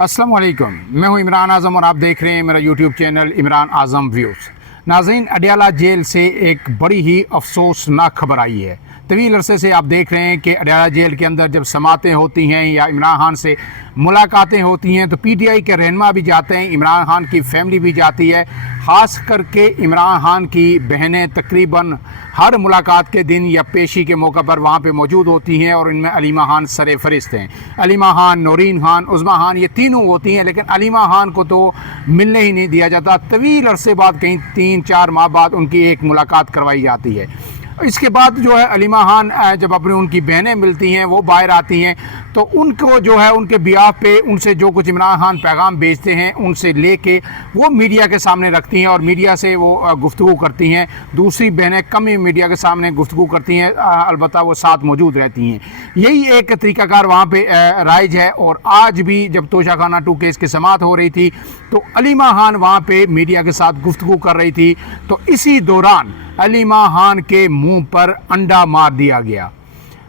अस्सलाम वालेकुम, मैं हूं इमरान आज़म और आप देख रहे हैं मेरा यूट्यूब चैनल इमरान आज़म व्यूज़। नाज़रीन, अडयाला जेल से एक बड़ी ही अफसोसनाक खबर आई है। तवील अरसे से आप देख रहे हैं कि अडयाला जेल के अंदर जब समातें होती हैं या इमरान खान से मुलाकातें होती हैं तो पीटीआई के रहनुमा भी जाते हैं, इमरान खान की फैमिली भी जाती है। ख़ास करके इमरान खान की बहनें तकरीबन हर मुलाकात के दिन या पेशी के मौका पर वहाँ पे मौजूद होती हैं और इनमें अलीमा खान सरे फरिस्त हैं। अलीमा खान, नौरीन खान, उज़्मा खान, ये तीनों होती हैं, लेकिन अलीमा खान को तो मिलने ही नहीं दिया जाता। तवील अरसे बाद, कहीं 3-4 माह बाद उनकी एक मुलाकात करवाई जाती है। इसके बाद जो है अलीमा खान जब अपनी उनकी बहनें मिलती हैं, वो बाहर आती हैं, तो उनको जो है उनके बियाह पे उनसे जो कुछ इमरान खान पैगाम भेजते हैं उनसे लेके वो मीडिया के सामने रखती हैं और मीडिया से वो गुफ्तगू करती हैं। दूसरी बहनें कम ही मीडिया के सामने गुफ्तगू करती हैं, अलबत्ता वो साथ मौजूद रहती हैं। यही एक तरीक़ाकार वहाँ पे राइज है। और आज भी जब तोशाखाना 2 केस की समाअत हो रही थी तो अलीमा खान वहाँ पे मीडिया के साथ गुफ्तगू कर रही थी, तो इसी दौरान अलीमा खान के मुंह पर अंडा मार दिया गया।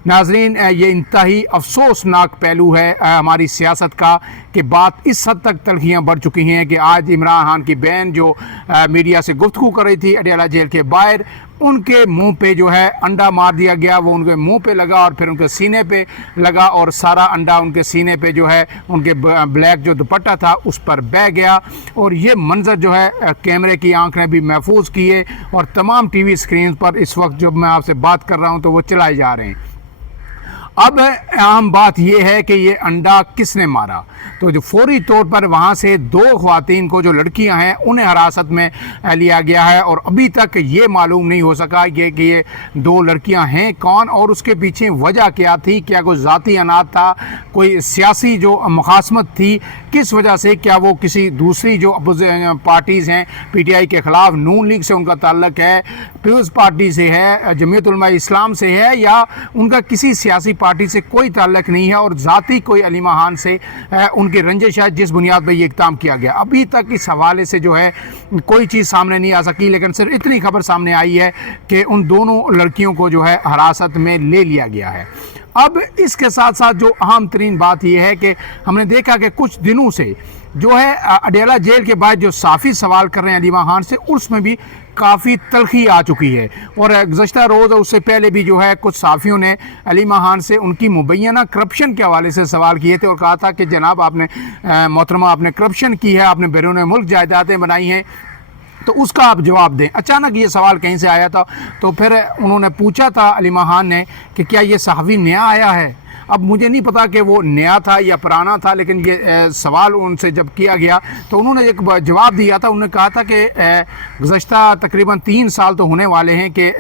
नाजरीन, ये इंतहाई अफसोसनाक पहलू है हमारी सियासत का कि बात इस हद तक तलखियाँ बढ़ चुकी हैं कि आज इमरान खान की बहन जो मीडिया से गुफ्तगू कर रही थी अडयाला जेल के बाहर, उनके मुंह पे जो है अंडा मार दिया गया। वो उनके मुंह पे लगा और फिर उनके सीने पे लगा और सारा अंडा उनके सीने पे जो है उनके ब्लैक जो दुपट्टा था उस पर बह गया। और ये मंजर जो है कैमरे की आंख ने भी महफूज किए और तमाम टीवी स्क्रीन पर इस वक्त जब मैं आपसे बात कर रहा हूँ तो वो चलाए जा रहे हैं। अब अहम बात यह है कि ये अंडा किसने मारा। तो जो फौरी तौर पर वहाँ से 2 ख्वातीन को, जो लड़कियां हैं, उन्हें हिरासत में लिया गया है और अभी तक ये मालूम नहीं हो सका कि ये 2 लड़कियां हैं कौन और उसके पीछे वजह क्या थी। क्या कोई ज़ाती अनाज था, कोई सियासी जो मुखासमत थी, किस वजह से, क्या वो किसी दूसरी जो पार्टीज़ हैं पीटीआई के ख़िलाफ़, नून लीग से उनका ताल्लुक है, पीपल्स पार्टी से है, जमीयत उलमा इस्लाम से है, या उनका किसी सियासी पार्टी से कोई ताल्लुक नहीं है और ज़ाती कोई अलीमा खान से उनकी रंजिश है जिस बुनियाद पर ये इक़दाम किया गया। अभी तक इस हवाले से जो है कोई चीज़ सामने नहीं आ सकी, लेकिन सिर्फ इतनी खबर सामने आई है कि उन दोनों लड़कियों को जो है हिरासत में ले लिया गया है। अब इसके साथ साथ जो अहम तरीन बात यह है कि हमने देखा कि कुछ दिनों से जो है अडयाला जेल के बाद जो साफ़ी सवाल कर रहे हैं अलीमा खान से, उसमें भी काफ़ी तलखी आ चुकी है। और गुज़श्ता रोज़ उससे पहले भी जो है कुछ साफ़ियों ने अलीमा खान से उनकी मुबैना करप्शन के हवाले से सवाल किए थे और कहा था कि जनाब आपने मोहतरमा आपने करप्शन की है, आपने बैरून मुल्क जायदादें बनाई हैं, तो उसका आप जवाब दें। अचानक ये सवाल कहीं से आया था, तो फिर उन्होंने पूछा था अलीमा खान ने कि क्या ये सहाफ़ी नया आया है। अब मुझे नहीं पता कि वो नया था या पुराना था, लेकिन ये सवाल उनसे जब किया गया तो उन्होंने एक जवाब दिया था। उन्होंने कहा था कि गुज़श्ता तकरीबन 3 साल तो होने वाले हैं कि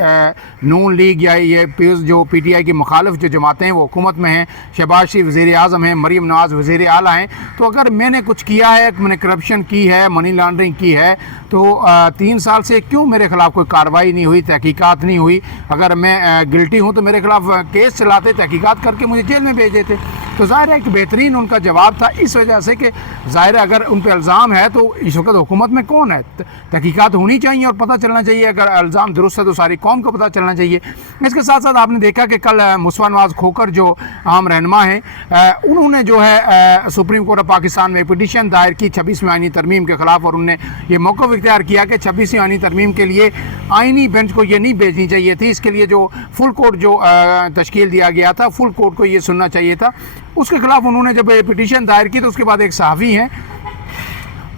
नून लीग या ये जो पीटीआई की मुखालिफ जो जमातें हैं वो हुकूमत में हैं, शहबाज शरीफ वज़ीर आज़म हैं, मरीम नवाज़ वज़ीर आला हैं, तो अगर मैंने कुछ किया है, मैंने करप्शन की है, मनी लॉन्ड्रिंग की है, तो 3 साल से क्यों मेरे ख़िलाफ़ कोई कार्रवाई नहीं हुई, तहकीकात नहीं हुई। अगर मैं गिल्टी हूँ तो मेरे ख़िलाफ़ केस चलाते, तहकीकात करके मुझे जेल में भेज देते। तो ज़ाहिर है कि बेहतरीन उनका जवाब था, इस वजह से कि ज़ाहिर है अगर उन पर इल्ज़ाम है तो इस वक्त हुकूमत में कौन है, तहकीकात होनी चाहिए और पता चलना चाहिए। अगर इल्ज़ाम दुरुस्त है तो सारी कौम को पता चलना चाहिए। इसके साथ साथ आपने देखा कि कल मुसवा नवाज़ खोकर जो आम रहनुमा हैं, उन्होंने जो है सुप्रीम कोर्ट ऑफ पाकिस्तान में पिटीशन दायर की 26वीं आईनी तरमीम के ख़िलाफ़ और उनने ये मौक़िफ़ इख्तियार किया कि 26वीं आईनी तरमीम के लिए आईनी बेंच को ये नहीं भेजनी चाहिए थी। इसके लिए जो फुल कोर्ट जो तश्कील दिया गया था, फुल कोर्ट को ये सुनना चाहिए था। उसके खिलाफ उन्होंने जब पिटीशन दायर की तो उसके बाद एक सहाफ़ी हैं,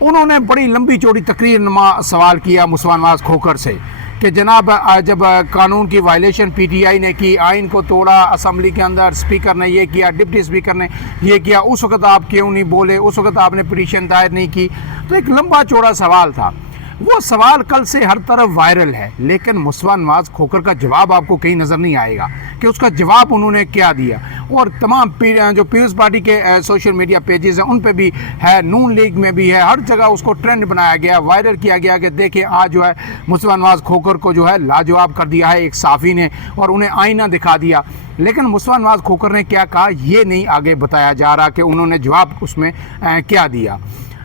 उन्होंने बड़ी लंबी चौड़ी तकरीरनुमा सवाल किया मुसवा नवाज़ खोकर से कि जनाब जब कानून की वायलेशन पीटीआई ने की, आइन को तोड़ा, असम्बली के अंदर स्पीकर ने ये किया, डिप्टी स्पीकर ने ये किया, उस वक्त आप क्यों नहीं बोले, उस वक्त आपने पिटीशन दायर नहीं की। तो एक लंबा चौड़ा सवाल था। वो सवाल कल से हर तरफ वायरल है, लेकिन मुसवा नवाज़ खोकर का जवाब आपको कहीं नज़र नहीं आएगा कि उसका जवाब उन्होंने क्या दिया। और तमाम जो पीपल्स पार्टी के सोशल मीडिया पेजेस हैं उन पे भी है, नून लीग में भी है, हर जगह उसको ट्रेंड बनाया गया, वायरल किया गया कि देखिए आज जो है मुसवा नवाज़ खोकर को जो है लाजवाब कर दिया है एक साफ़ी ने और उन्हें आईना दिखा दिया। लेकिन मुसवा नवाज़ खोकर ने क्या कहा ये नहीं आगे बताया जा रहा कि उन्होंने जवाब उसमें क्या दिया।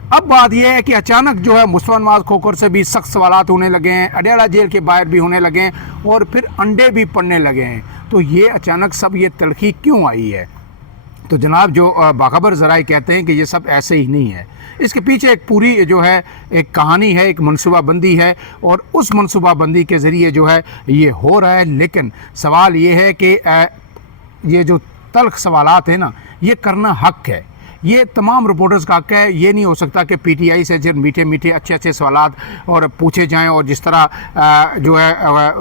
अब बात यह है कि अचानक जो है मुसवा नवाज़ खोकर से भी सख्त सवालात होने लगे हैं, अडयाला जेल के बाहर भी होने लगे हैं और फिर अंडे भी पड़ने लगे हैं। तो ये अचानक सब ये तलखी क्यों आई है? तो जनाब जो बाखबर ज़राए कहते हैं कि ये सब ऐसे ही नहीं है, इसके पीछे एक पूरी जो है एक कहानी है, एक मनसूबाबंदी है, और उस मनसूबाबंदी के ज़रिए जो है ये हो रहा है। लेकिन सवाल ये है कि ये जो तल्ख सवालात है ना, ये करना हक है, ये तमाम रिपोर्टर्स का हक है। ये नहीं हो सकता कि पीटीआई से जो मीठे मीठे अच्छे अच्छे सवालात और पूछे जाएं, और जिस तरह जो है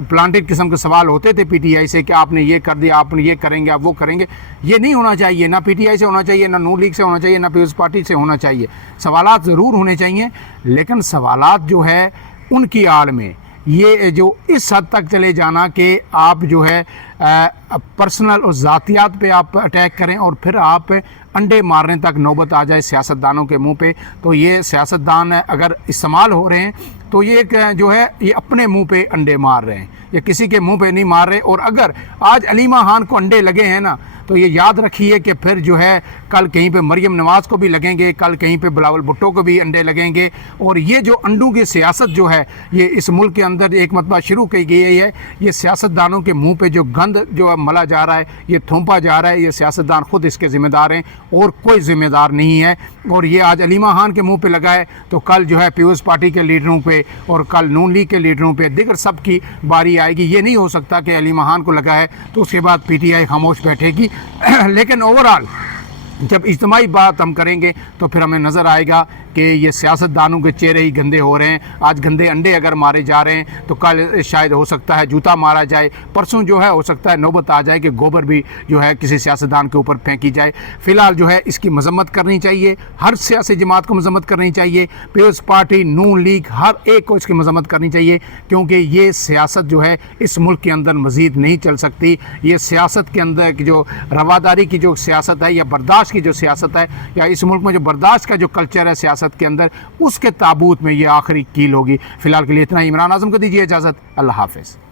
प्लांटेड किस्म के सवाल होते थे पीटीआई से कि आपने ये कर दिया, आपने ये करेंगे, आप वो करेंगे, ये नहीं होना चाहिए। ना पीटीआई से होना चाहिए, ना नून लीग से होना चाहिए, ना पीपल्स पार्टी से होना चाहिए। सवालात ज़रूर होने चाहिए, लेकिन सवालात जो है उनकी आड़ में ये जो इस हद तक चले जाना कि आप जो है पर्सनल और ज़ातियात पे आप अटैक करें और फिर आप अंडे मारने तक नौबत आ जाए सियासतदानों के मुंह पे, तो ये सियासतदान अगर इस्तेमाल हो रहे हैं तो ये एक जो है ये अपने मुंह पे अंडे मार रहे हैं, ये किसी के मुंह पे नहीं मार रहे। और अगर आज अलीमा खान को अंडे लगे हैं ना, तो ये याद रखिए कि फिर जो है कल कहीं पे मरियम नवाज़ को भी लगेंगे, कल कहीं पे बिलावल भुट्टो को भी अंडे लगेंगे। और ये जो अंडों की सियासत जो है ये इस मुल्क के अंदर एक मरतबा शुरू की गई है। ये सियासतदानों के मुंह पे जो गंद जो मला जा रहा है, ये थोपा जा रहा है, ये सियासतदान खुद इसके ज़िम्मेदार हैं और कोई ज़िम्मेदार नहीं है। और ये आज अलीमा खान के मुँह पर लगा है तो कल जो है पीपल्स पार्टी के लीडरों पर और कल नून लीग के लीडरों पर दिगर सब की बारी आएगी। ये नहीं हो सकता कि अलीमा खान को लगा है तो उसके बाद पीटीआई खामोश बैठेगी। लेकिन ओवरऑल जब इज्तिमाई बात हम करेंगे तो फिर हमें नज़र आएगा कि ये सियासतदानों के चेहरे ही गंदे हो रहे हैं। आज गंदे अंडे अगर मारे जा रहे हैं तो कल शायद हो सकता है जूता मारा जाए, परसों जो है हो सकता है नौबत आ जाए कि गोबर भी जो है किसी सियासतदान के ऊपर फेंकी जाए। फ़िलहाल जो है इसकी मजम्मत करनी चाहिए, हर सियासी जमात को मजम्मत करनी चाहिए, पीपल्स पार्टी, नून लीग, हर एक को इसकी मजम्मत करनी चाहिए, क्योंकि ये सियासत जो है इस मुल्क के अंदर मज़ीद नहीं चल सकती। ये सियासत के अंदर की जो रवादारी की जो सियासत है या बर्दाश्त की जो सियासत है, या इस मुल्क में जो बर्दाश्त का जो कल्चर है सियासत के अंदर, उसके ताबूत में ये आखिरी कील होगी। फिलहाल के लिए इतना ही। इमरान आज़म को दीजिए इजाज़त। अल्लाह हाफ़िज़।